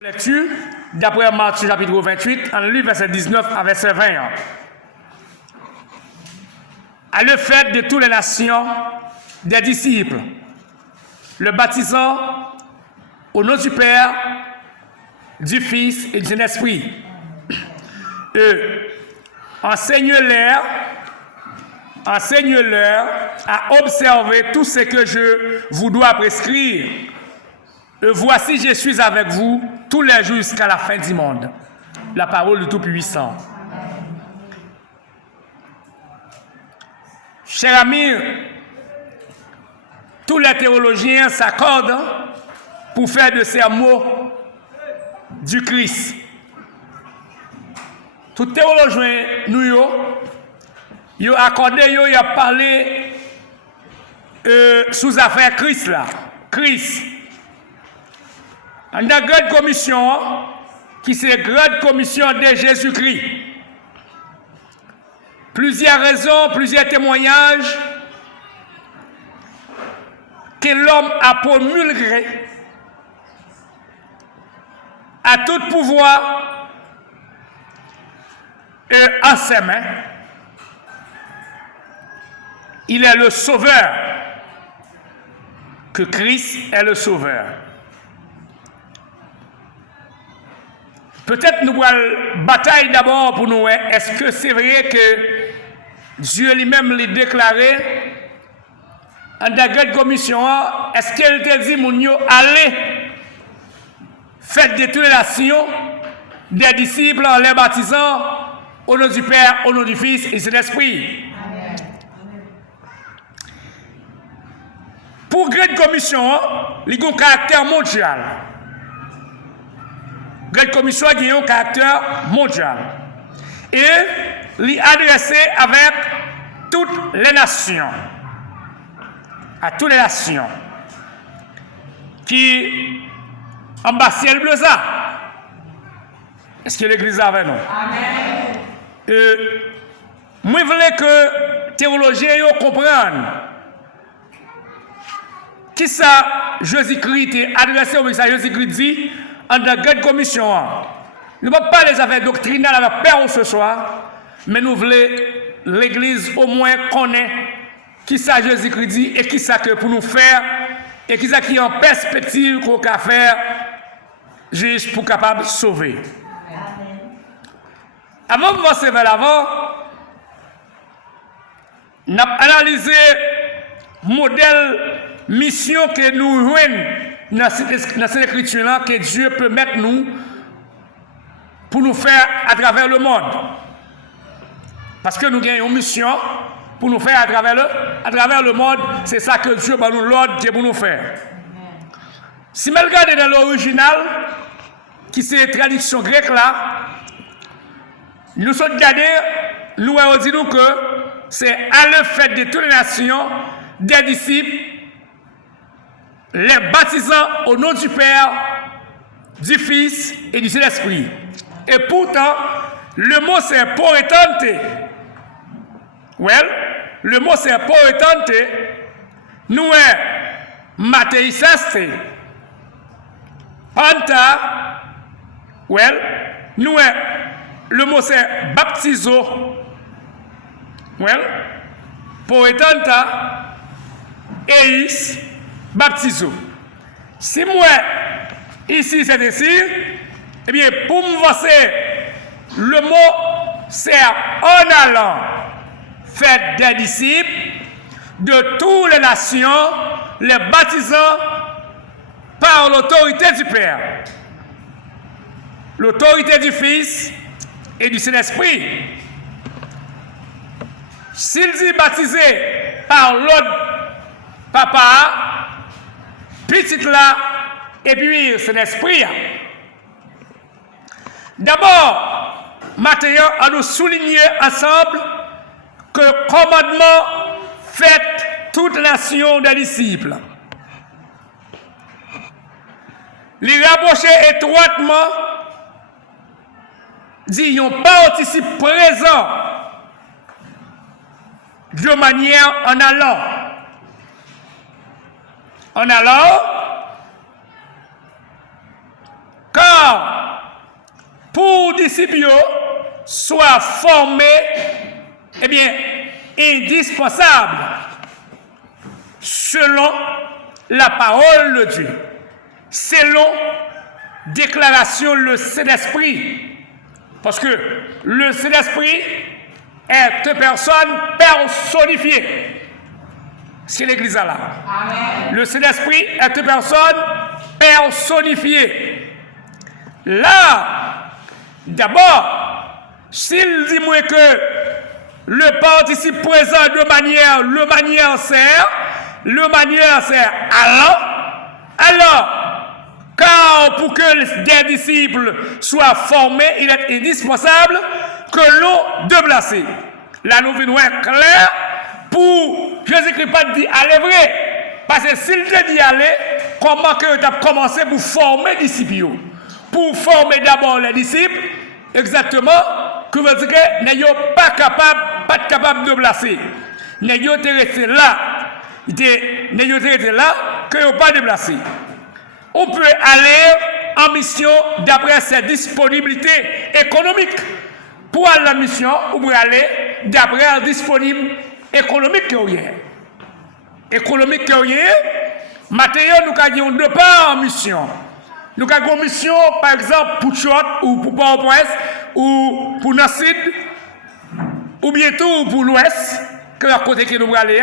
Lecture, d'après Matthieu chapitre 28, on lit verset 19 à verset 20. À le fait de toutes les nations des disciples, le baptisant au nom du Père, du Fils et du Saint-Esprit. Enseigne-leur à observer tout ce que je vous dois prescrire. Voici, je suis avec vous tous les jours jusqu'à la fin du monde. La parole du Tout-Puissant. Chers amis, tous les théologiens s'accordent pour faire de ces mots du Christ. Tout théologien, nous, ils ont accordé, ils ont parlé sous affaire Christ là. Christ. La grande commission, qui c'est la grande commission de Jésus-Christ. Plusieurs raisons, plusieurs témoignages que l'homme a promulgué à tout pouvoir et en ses mains. Il est le sauveur, que Christ est le sauveur. Peut-être nous allons bataille d'abord pour nous. Est-ce que c'est vrai que Dieu lui-même l'a déclaré en la grande commission? Est-ce qu'il te dit, mon Dieu, allez, faites des toutes les nations, des disciples en les baptisant au nom du Père, au nom du Fils et du Saint-Esprit? Pour grande commission, il y a un caractère mondial. La Grande Commission a un caractère mondial et l'y adressé avec toutes les nations, à toutes les nations qui embrassent le bleuza. Est-ce que l'Église est avec nous? Amen. Moi, je voulais que les théologiens comprennent qui ça Jésus-Christ est adressé au ça Jésus-Christ dit. En la grande commission, nous ne pouvons pas les affaires doctrinales avec peur ce soir, mais nous voulons l'Église au moins connaître qui ça Jésus-Christ dit et qui ça que pour nous faire et qui ça qui est en perspective qu'on peut faire juste pour capable de sauver. Avant de passer vers l'avant, nous avons analysé le modèle mission que nous jouons dans cette écriture-là que Dieu peut mettre nous pour nous faire à travers le monde. Parce que nous gagnons une mission pour nous faire à travers le monde. C'est ça que Dieu va nous l'ordre pour nous faire. Si nous regardons dans l'original, qui c'est la traduction grecque là, nous sommes regardés, nous disons que c'est à le fait de toutes les nations, des disciples, les baptisant au nom du Père, du Fils et du Saint-Esprit. Et pourtant, le mot c'est poetante. Le mot c'est poetante. Nous est mateisaste. Panta. Nous est le mot c'est baptizo. Poetanta. Eis. Baptizo. Si moi, ici c'est ici, eh bien, pour me voir, le mot sert en allant faire des disciples de toutes les nations, les baptisant par l'autorité du Père, l'autorité du Fils et du Saint-Esprit. S'il dit baptisé par l'autre papa, petit là, et puis c'est l'esprit. D'abord, Matthieu a nous souligné ensemble que le commandement fait toute nation des disciples. Les rapprocher étroitement, dit ils ont participé présent de manière en allant. En allant, car Alors, pour disciples soit formé, eh bien, indispensable selon la parole de Dieu, selon déclaration le Saint-Esprit. Parce que le Saint-Esprit est une personne personnifiée. C'est l'Église là. Amen. Le Saint-Esprit est une personne personnifiée. Là, d'abord, s'il dit moi que le participe présent de manière, le manière sert alors, car pour que des disciples soient formés, il est indispensable que l'on déplace. Là, nous venons clair pour Jésus-Christ pas dit aller vrai. Parce que s'il te dit aller, comment que tu as commencé pour former les disciples? Pour former d'abord les disciples, exactement, que veut dire que n'est pas capable de placer. N'est pas resté là. N'est pas resté là que n'ont pas déplacé. On peut aller en mission d'après ses disponibilités économiques. Pour aller en mission, on peut aller d'après la disponibilité économique qu'il y a. Économique qu'il y a, maintenant nous avons deux parts en mission. Nous avons une mission, par exemple, pour Chot, ou pour Port-au-Prince, ou pour Nassid, ou bientôt pour l'Ouest, que la côté que nous allons aller.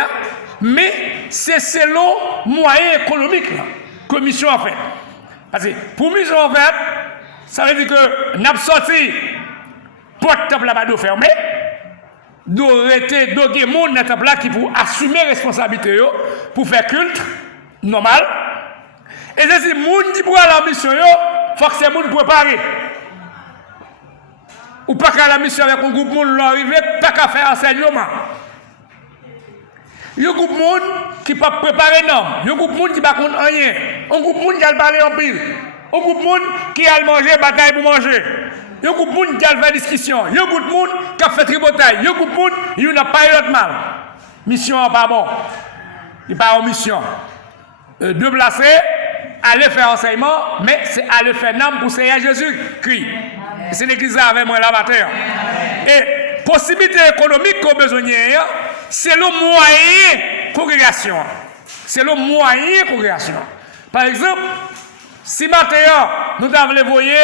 Mais c'est selon moyens économiques que la mission a fait. Parce que pour mission en fait, ça veut dire que nous avons sorti porte là-bas de fermé, d'arrêter de monde dans table là qui pour assumer responsabilité pour faire culte normal. Et c'est si monde qui pour aller en mission faut que c'est monde préparé. Ou pas qu'à la mission avec un groupe monde l'arriver pas qu'à faire enseignement. Il y a un groupe monde qui pas préparé non, il y a un groupe monde qui pas connaît rien, un groupe monde qui a parler en pile, un groupe monde qui a manger bataille pour manger. Il y a un groupe de monde qui a fait discussion. Il y a un groupe de monde qui a fait tripotaille. Il y a un groupe de monde qui n'a pas eu de mal. Mission n'est pas bon. Il n'est pas en mission. De placer, aller faire enseignement, mais c'est aller faire nom pour Seigneur Jésus-Christ. C'est l'église avec moi là-bas. Et possibilité économique qu'on a besoin, c'est le moyen de congrégation. C'est le moyen de congrégation. Par exemple, si maintenant nous avons voyé,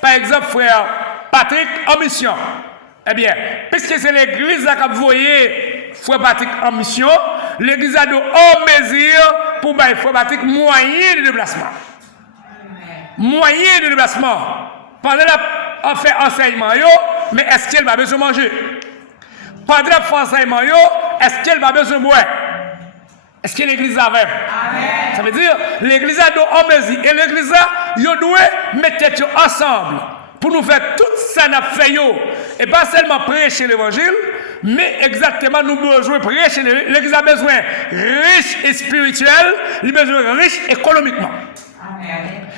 par exemple, frère Patrick en mission. Eh bien, puisque c'est l'église qui a envoyé frère Patrick en mission, l'église a de haut mesure pour frère Patrick moyen de déplacement. Moyen de déplacement. Pendant la fait enseignement, mais est-ce qu'elle va besoin de manger? Pendant la fait enseignement, est-ce qu'elle va besoin de boire? Est-ce que l'église a même? Ça veut dire l'église a de haut mesure. Et l'église a doit mettre ensemble pour nous faire tout ça n'a fait et pas seulement prêcher l'évangile, mais exactement nous besoin prêcher l'église a besoin riche et spirituel, il a besoin riche économiquement.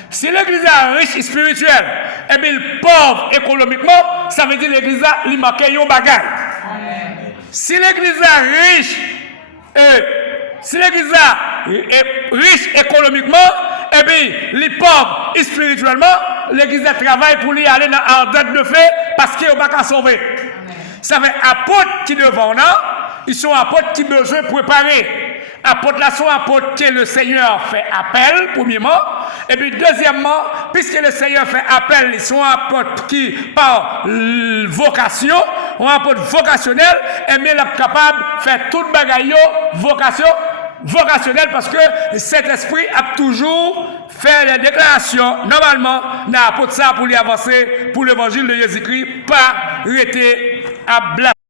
Si l'église est riche et spirituel, et bien pauvre économiquement, ça veut dire l'église a il manque un bagage. Si l'église est riche si l'église est riche économiquement, et bien les pauvres spirituellement, l'église travaille pour lui aller en date de fait parce qu'il n'y a pas qu'à sauver. Ça fait apôtres qui devant là, ils sont apôtres qui besoin préparer. Apôtres là sont apôtres que le Seigneur fait appel, premièrement. Et puis deuxièmement, puisque le Seigneur fait appel, ils sont apôtres qui, par vocation, ont apôtres vocationnels, et bien ils sont capables de faire toute bagaille vocationnelle parce que cet esprit a toujours fait les déclarations, normalement, dans l'apôtre ça pour lui avancer pour l'évangile de Jésus-Christ, pas arrêter à blaguer.